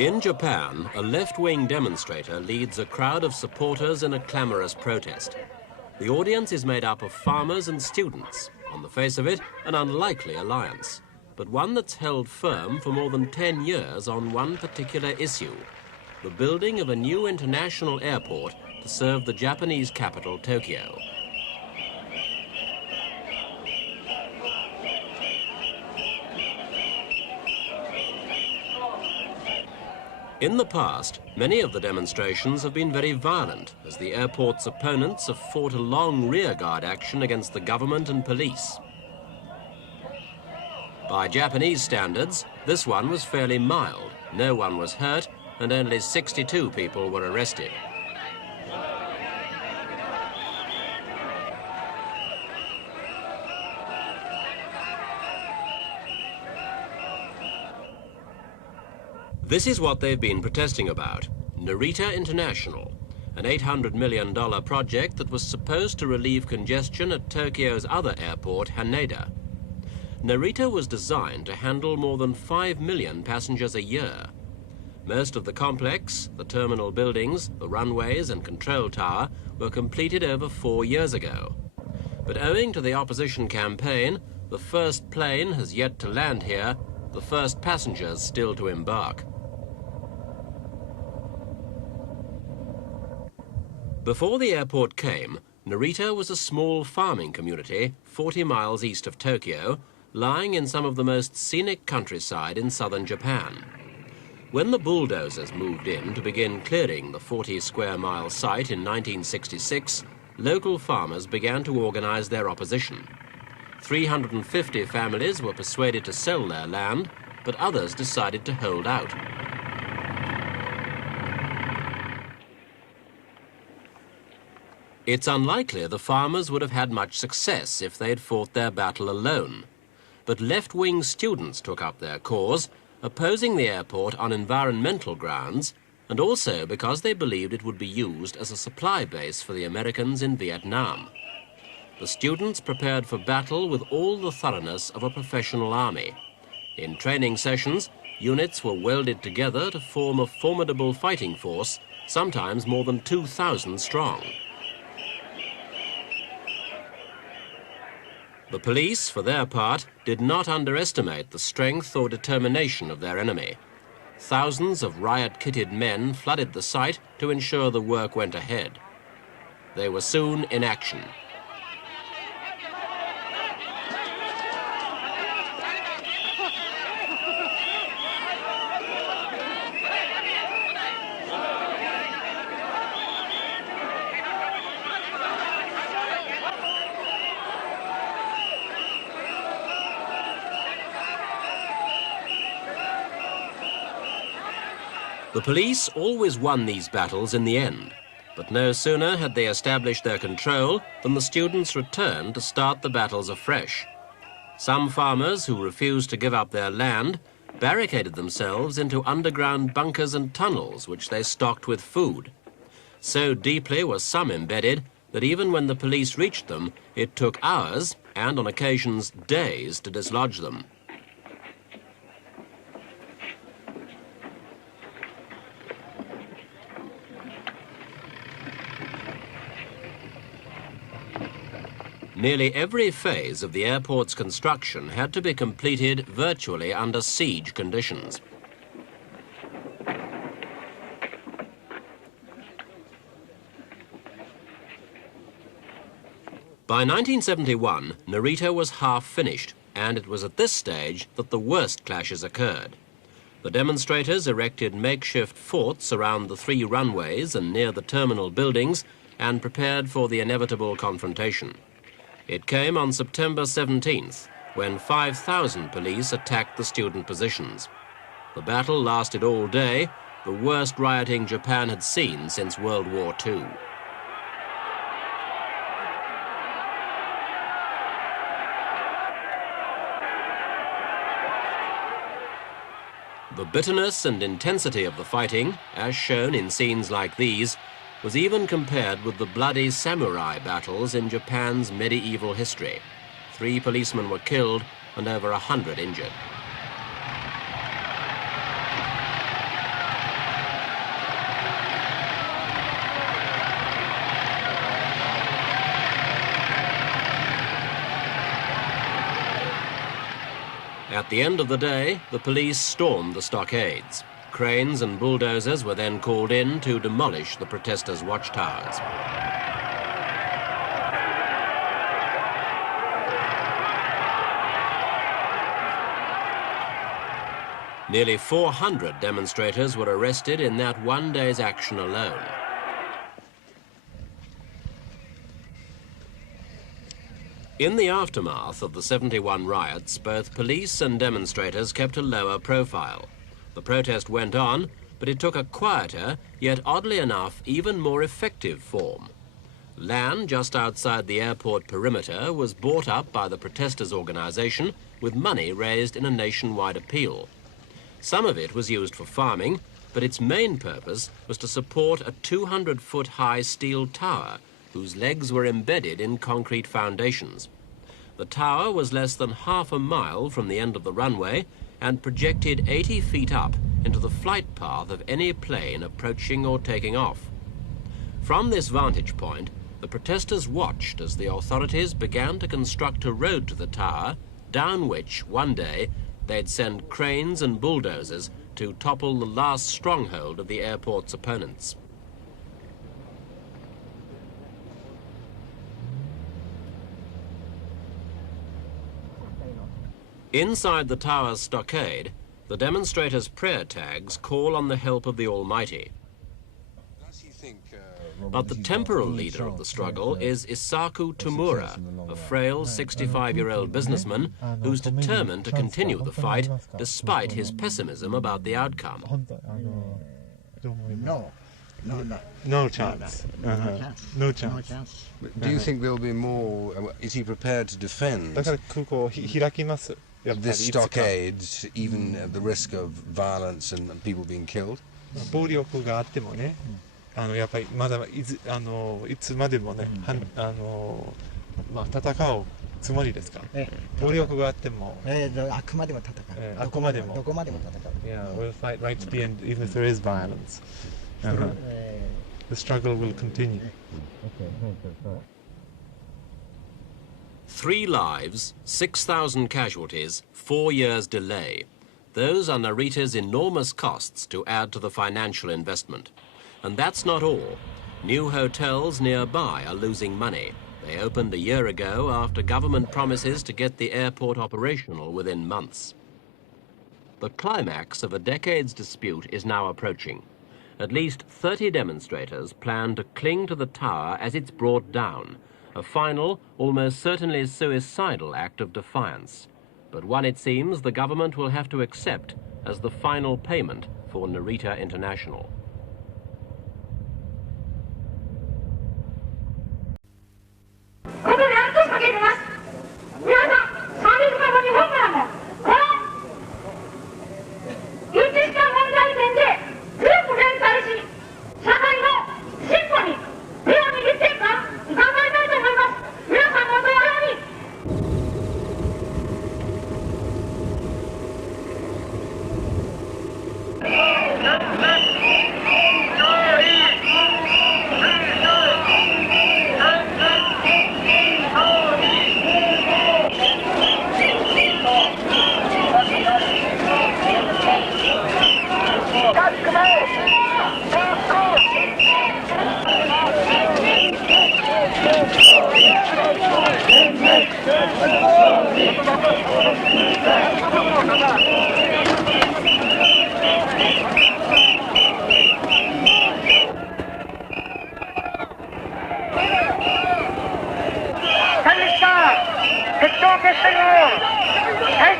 In Japan, a left-wing demonstrator leads a crowd of supporters in a clamorous protest. The audience is made up of farmers and students. On the face of it, an unlikely alliance, but one that's held firm for more than 10 years on one particular issue: the building of a new international airport to serve the Japanese capital, Tokyo. In the past, many of the demonstrations have been very violent, as the airport's opponents have fought a long rearguard action against the government and police. By Japanese standards, this one was fairly mild. No one was hurt, and only 62 people were arrested. This is what they've been protesting about: Narita International, an $800 million project that was supposed to relieve congestion at Tokyo's other airport, Haneda. Narita was designed to handle more than 5 million passengers a year. Most of the complex, the terminal buildings, the runways and control tower were completed over 4 years ago. But owing to the opposition campaign, the first plane has yet to land here, the first passengers still to embark. Before the airport came, Narita was a small farming community 40 miles east of Tokyo, lying in some of the most scenic countryside in southern Japan. When the bulldozers moved in to begin clearing the 40-square-mile site in 1966, local farmers began to organize their opposition. 350 families were persuaded to sell their land, but others decided to hold out. It's unlikely the farmers would have had much success if they had fought their battle alone. But left-wing students took up their cause, opposing the airport on environmental grounds, and also because they believed it would be used as a supply base for the Americans in Vietnam. The students prepared for battle with all the thoroughness of a professional army. In training sessions, units were welded together to form a formidable fighting force, sometimes more than 2,000 strong. The police, for their part, did not underestimate the strength or determination of their enemy. Thousands of riot-kitted men flooded the site to ensure the work went ahead. They were soon in action. The police always won these battles in the end, but no sooner had they established their control than the students returned to start the battles afresh. Some farmers who refused to give up their land barricaded themselves into underground bunkers and tunnels which they stocked with food. So deeply were some embedded that even when the police reached them, it took hours, and on occasions days, to dislodge them. Nearly every phase of the airport's construction had to be completed virtually under siege conditions. By 1971, Narita was half finished, and it was at this stage that the worst clashes occurred. The demonstrators erected makeshift forts around the 3 runways and near the terminal buildings and prepared for the inevitable confrontation. It came on September 17th, when 5,000 police attacked the student positions. The battle lasted all day, the worst rioting Japan had seen since World War II. The bitterness and intensity of the fighting, as shown in scenes like these, was even compared with the bloody samurai battles in Japan's medieval history. 3 policemen were killed and over 100 injured. At the end of the day, the police stormed the stockades. Cranes and bulldozers were then called in to demolish the protesters' watchtowers. Nearly 400 demonstrators were arrested in that one day's action alone. In the aftermath of the 71 riots, both police and demonstrators kept a lower profile. The protest went on, but it took a quieter, yet oddly enough, even more effective form. Land just outside the airport perimeter was bought up by the protesters' organization with money raised in a nationwide appeal. Some of it was used for farming, but its main purpose was to support a 200-foot-high steel tower whose legs were embedded in concrete foundations. The tower was less than half a mile from the end of the runway and projected 80 feet up into the flight path of any plane approaching or taking off. From this vantage point, the protesters watched as the authorities began to construct a road to the tower, down which, one day, they'd send cranes and bulldozers to topple the last stronghold of the airport's opponents. Inside the tower's stockade, the demonstrators' prayer tags call on the help of the Almighty. But the temporal leader of the struggle is Isaku Tamura, a frail 65-year-old businessman who's determined to continue the fight despite his pessimism about the outcome. No chance. No chance. Do you think there'll be more? Is he prepared to defend this stockade, even at the risk of violence and people being killed? 暴力があってもね、やっぱりまだいつまでもね、戦うつもりですか。暴力があっても、あくまでも戦う。あくまでも。どこまでも戦う。Yeah, we'll fight right to the end, even if there is violence. The struggle will continue. 3 lives, 6,000 casualties, 4 years delay. Those are Narita's enormous costs to add to the financial investment. And that's not all. New hotels nearby are losing money. They opened a year ago after government promises to get the airport operational within months. The climax of a decade's dispute is now approaching. At least 30 demonstrators plan to cling to the tower as it's brought down, a final, almost certainly suicidal act of defiance, but one it seems the government will have to accept as the final payment for Narita International. Hey,